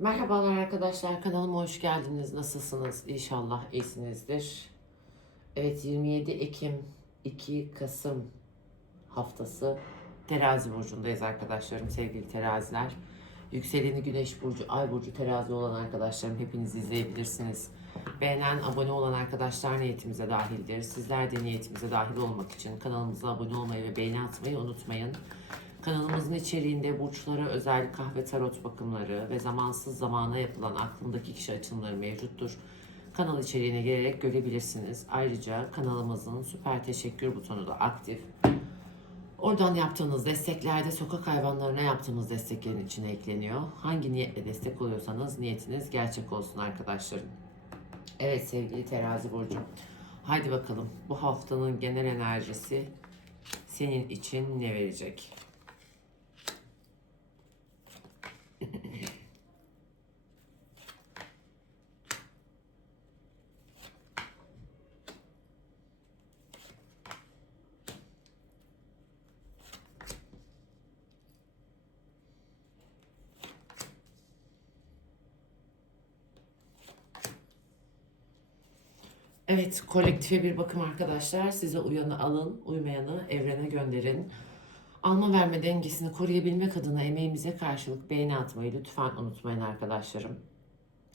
Merhabalar arkadaşlar kanalıma hoş geldiniz. Nasılsınız? İnşallah iyisinizdir. Evet 27 Ekim 2 Kasım haftası terazi burcundayız arkadaşlarım sevgili teraziler. Yükseleni güneş burcu, ay burcu terazi olan arkadaşlarım hepiniz izleyebilirsiniz. Beğenen, abone olan arkadaşlar niyetimize dahildir. Sizler de niyetimize dahil olmak için kanalımıza abone olmayı ve beğeni atmayı unutmayın. Kanalımızın içeriğinde burçlara özel kahve tarot bakımları ve zamansız zamana yapılan aklımdaki kişi açılımları mevcuttur. Kanal içeriğine gelerek görebilirsiniz. Ayrıca kanalımızın süper teşekkür butonu da aktif. Oradan yaptığınız desteklerde sokak hayvanlarına yaptığımız desteklerin içine ekleniyor. Hangi niyetle destek oluyorsanız niyetiniz gerçek olsun arkadaşlarım. Evet sevgili terazi burcu. Haydi bakalım bu haftanın genel enerjisi senin için ne verecek? Evet, kolektife bir bakım arkadaşlar. Size uyanı alın, uymayanı evrene gönderin. Alma verme dengesini koruyabilmek adına emeğimize karşılık beğeni atmayı lütfen unutmayın arkadaşlarım.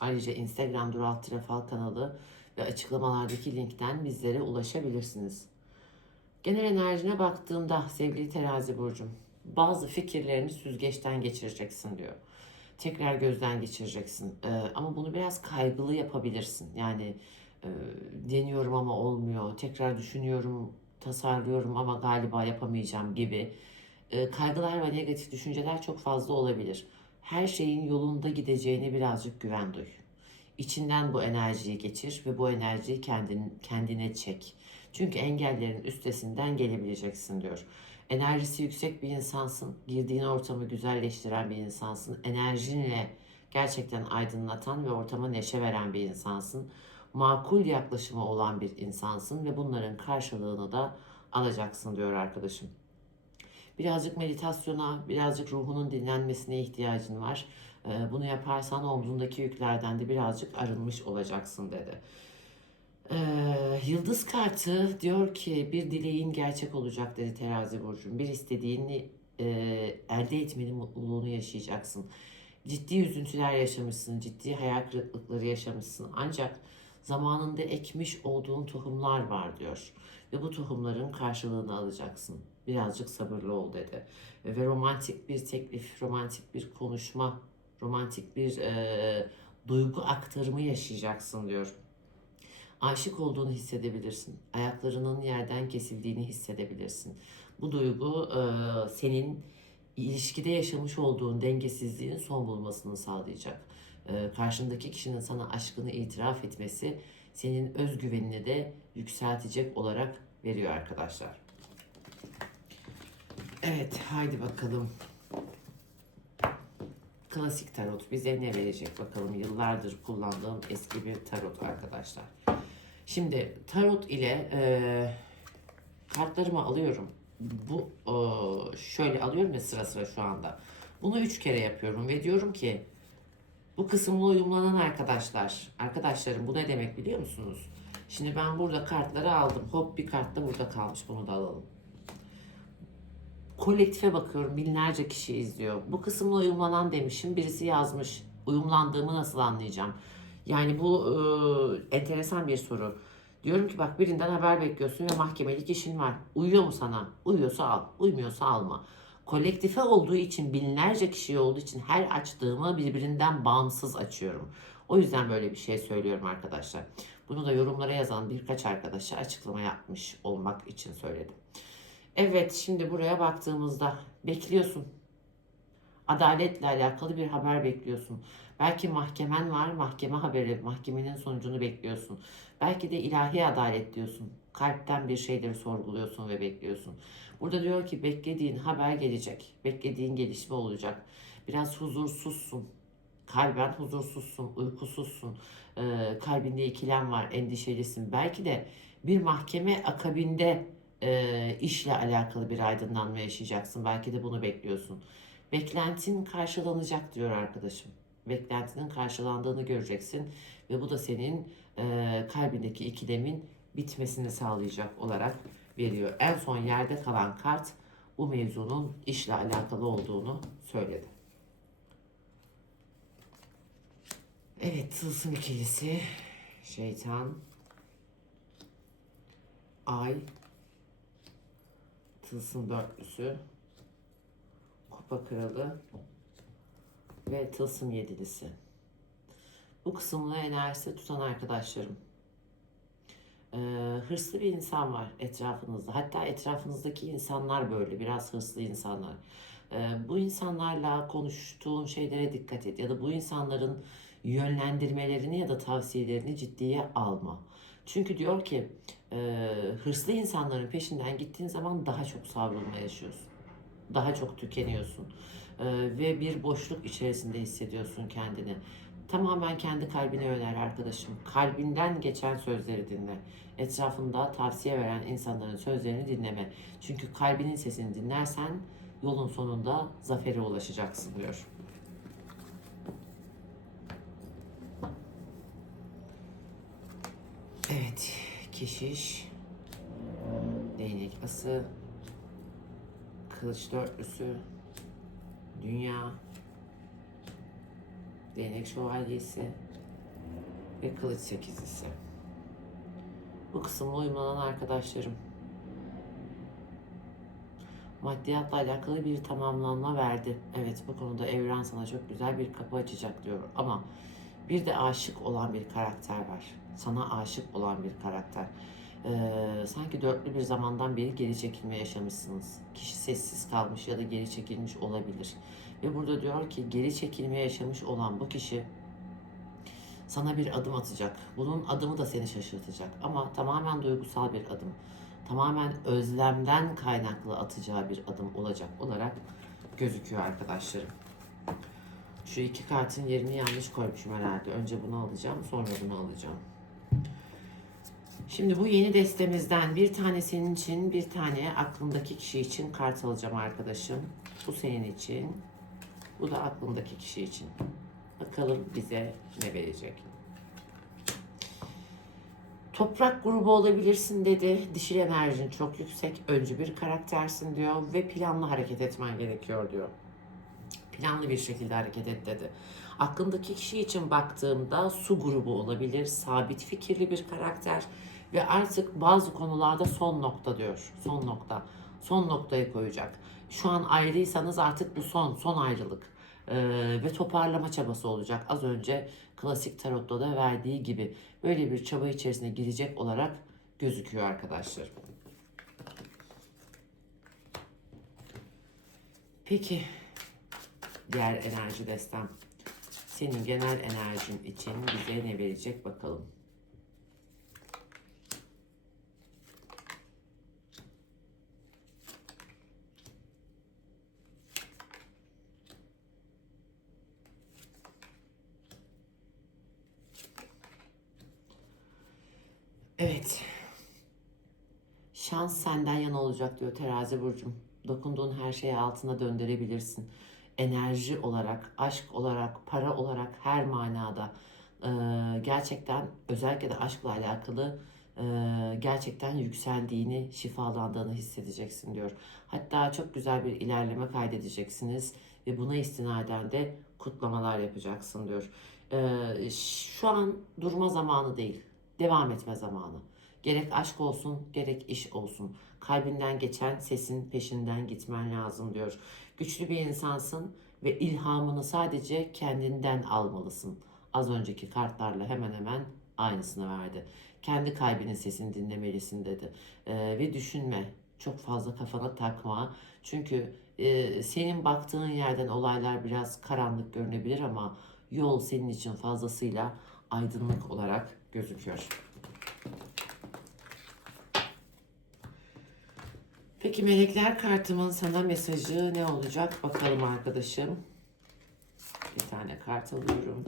Ayrıca Instagram Dural Trafal kanalı ve açıklamalardaki linkten bizlere ulaşabilirsiniz. Genel enerjine baktığımda sevgili terazi burcum bazı fikirlerini süzgeçten geçireceksin diyor. Tekrar gözden geçireceksin. Ee, ama bunu biraz kaygılı yapabilirsin. Yani deniyorum ama olmuyor. Tekrar düşünüyorum, tasarlıyorum ama galiba yapamayacağım gibi. Kaygılar ve negatif düşünceler çok fazla olabilir. Her şeyin yolunda gideceğine birazcık güven duy. İçinden bu enerjiyi geçir ve bu enerjiyi kendin, kendine çek. Çünkü engellerin üstesinden gelebileceksin diyor. Enerjisi yüksek bir insansın. Girdiğin ortamı güzelleştiren bir insansın. Enerjinle gerçekten aydınlatan ve ortama neşe veren bir insansın. Makul yaklaşımı olan bir insansın ve bunların karşılığını da alacaksın diyor arkadaşım. Birazcık meditasyona, birazcık ruhunun dinlenmesine ihtiyacın var. Ee, Bunu yaparsan omzundaki yüklerden de birazcık arınmış olacaksın dedi. Ee, Yıldız kartı diyor ki bir dileğin gerçek olacak dedi terazi burcum. Bir istediğini e, elde etmenin mutluluğunu yaşayacaksın. Ciddi üzüntüler yaşamışsın, ciddi hayal kırıklıkları yaşamışsın. Ancak zamanında ekmiş olduğun tohumlar var diyor. Ve bu tohumların karşılığını alacaksın. Birazcık sabırlı ol dedi. Ve romantik bir teklif, romantik bir konuşma, romantik bir e, duygu aktarımı yaşayacaksın diyor. Aşık olduğunu hissedebilirsin. Ayaklarının yerden kesildiğini hissedebilirsin. Bu duygu e, senin ilişkide yaşamış olduğun dengesizliğin son bulmasını sağlayacak. E, karşındaki kişinin sana aşkını itiraf etmesi senin özgüvenini de yükseltecek olarak veriyor arkadaşlar. Evet, haydi bakalım. Klasik tarot bize ne verecek bakalım. Yıllardır kullandığım eski bir tarot arkadaşlar. Şimdi tarot ile e, kartlarımı alıyorum. Bu e, şöyle alıyorum ya sıra sıra şu anda. Bunu üç kere yapıyorum ve diyorum ki bu kısımla uyumlanan arkadaşlar. Arkadaşlarım bu ne demek biliyor musunuz? Şimdi ben burada kartları aldım. Hop bir kart da burada kalmış. Bunu da alalım. Kolektife bakıyorum. Binlerce kişi izliyor. Bu kısımla uyumlanan demişim. Birisi yazmış. Uyumlandığımı nasıl anlayacağım? Yani bu e, enteresan bir soru. Diyorum ki bak birinden haber bekliyorsun ve mahkemelik işin var. Uyuyor mu sana? Uyuyorsa al. Uymuyorsa alma. Kolektife olduğu için binlerce kişi olduğu için her açtığımı birbirinden bağımsız açıyorum. O yüzden böyle bir şey söylüyorum arkadaşlar. Bunu da yorumlara yazan birkaç arkadaşa açıklama yapmış olmak için söyledim. Evet şimdi buraya baktığımızda bekliyorsun. Adaletle alakalı bir haber bekliyorsun. Belki mahkemen var, mahkeme haberi, mahkemenin sonucunu bekliyorsun. Belki de ilahi adalet diyorsun. Kalpten bir şeyleri sorguluyorsun ve bekliyorsun. Burada diyor ki beklediğin haber gelecek. Beklediğin gelişme olacak. Biraz huzursuzsun. Kalben huzursuzsun, uykusuzsun. Ee, kalbinde ikilem var, endişelisin. Belki de bir mahkeme akabinde e, işle alakalı bir aydınlanma yaşayacaksın. Belki de bunu bekliyorsun. Beklentin karşılanacak diyor arkadaşım. beklentinin karşılandığını göreceksin ve bu da senin e, kalbindeki ikilemin bitmesini sağlayacak olarak veriyor. En son yerde kalan kart bu mevzunun işle alakalı olduğunu söyledi. Evet, tılsım ikilisi, şeytan, ay, tılsım dörtlüsü, kupa kralı ve tılsım yedilisi. Bu kısımlı enerjisi tutan arkadaşlarım. Ee, hırslı bir insan var etrafınızda. Hatta etrafınızdaki insanlar böyle biraz hırslı insanlar. Ee, bu insanlarla konuştuğun şeylere dikkat et ya da bu insanların yönlendirmelerini ya da tavsiyelerini ciddiye alma. Çünkü diyor ki e, hırslı insanların peşinden gittiğin zaman daha çok savrulma yaşıyorsun. Daha çok tükeniyorsun. E, ve bir boşluk içerisinde hissediyorsun kendini. Tamamen kendi kalbine yönel arkadaşım. Kalbinden geçen sözleri dinle. Etrafında tavsiye veren insanların sözlerini dinleme. Çünkü kalbinin sesini dinlersen yolun sonunda zafere ulaşacaksın diyor. Evet, keşiş, değnek ası, kılıç dörtlüsü, dünya, değnek şövalyesi ve kılıç sekizlisi. Bu kısımla uyumlanan arkadaşlarım. Maddiyatla alakalı bir tamamlanma verdi. Evet bu konuda evren sana çok güzel bir kapı açacak diyor. Ama bir de aşık olan bir karakter var. Sana aşık olan bir karakter. Ee, sanki dörtlü bir zamandan beri geri çekilme yaşamışsınız. Kişi sessiz kalmış ya da geri çekilmiş olabilir. Ve burada diyor ki geri çekilme yaşamış olan bu kişi sana bir adım atacak. Bunun adımı da seni şaşırtacak. Ama tamamen duygusal bir adım. Tamamen özlemden kaynaklı atacağı bir adım olacak olarak gözüküyor arkadaşlarım. Şu iki kartın yerini yanlış koymuşum herhalde. Önce bunu alacağım, sonra bunu alacağım. Şimdi bu yeni destemizden bir tane senin için, bir tane aklımdaki kişi için kart alacağım arkadaşım. Bu senin için, bu da aklımdaki kişi için. Bakalım bize ne verecek. Toprak grubu olabilirsin dedi. Dişil enerjin çok yüksek. Öncü bir karaktersin diyor ve planlı hareket etmen gerekiyor diyor. Planlı bir şekilde hareket et dedi. Aklımdaki kişi için baktığımda su grubu olabilir. Sabit fikirli bir karakter ve artık bazı konularda son nokta diyor. Son nokta. Son noktayı koyacak. Şu an ayrıysanız artık bu son, son ayrılık. Ee, ve toparlama çabası olacak. Az önce klasik tarotta da verdiği gibi böyle bir çaba içerisine girecek olarak gözüküyor arkadaşlar. Peki diğer enerji destem. Senin genel enerjin için bize ne verecek bakalım. Evet. Şans senden yana olacak diyor terazi burcum. Dokunduğun her şeyi altına döndürebilirsin. Enerji olarak, aşk olarak, para olarak her manada e, gerçekten özellikle de aşkla alakalı e, gerçekten yükseldiğini, şifalandığını hissedeceksin diyor. Hatta çok güzel bir ilerleme kaydedeceksiniz ve buna istinaden de kutlamalar yapacaksın diyor. E, şu an durma zamanı değil devam etme zamanı. Gerek aşk olsun, gerek iş olsun. Kalbinden geçen sesin peşinden gitmen lazım diyor. Güçlü bir insansın ve ilhamını sadece kendinden almalısın. Az önceki kartlarla hemen hemen aynısını verdi. Kendi kalbinin sesini dinlemelisin dedi. Ee, ve düşünme, çok fazla kafana takma. Çünkü e, senin baktığın yerden olaylar biraz karanlık görünebilir ama yol senin için fazlasıyla aydınlık olarak gözüküyor. Peki melekler kartımın sana mesajı ne olacak? Bakalım arkadaşım. Bir tane kart alıyorum.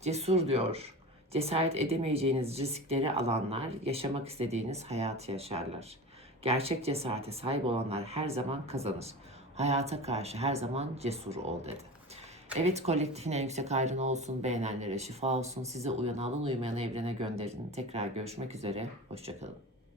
Cesur diyor. Cesaret edemeyeceğiniz riskleri alanlar, yaşamak istediğiniz hayatı yaşarlar. Gerçek cesarete sahip olanlar her zaman kazanır. Hayata karşı her zaman cesur ol dedi. Evet kolektifin en yüksek ayrını olsun. Beğenenlere şifa olsun. Size uyanı alın uymayanı evrene gönderin. Tekrar görüşmek üzere. Hoşçakalın.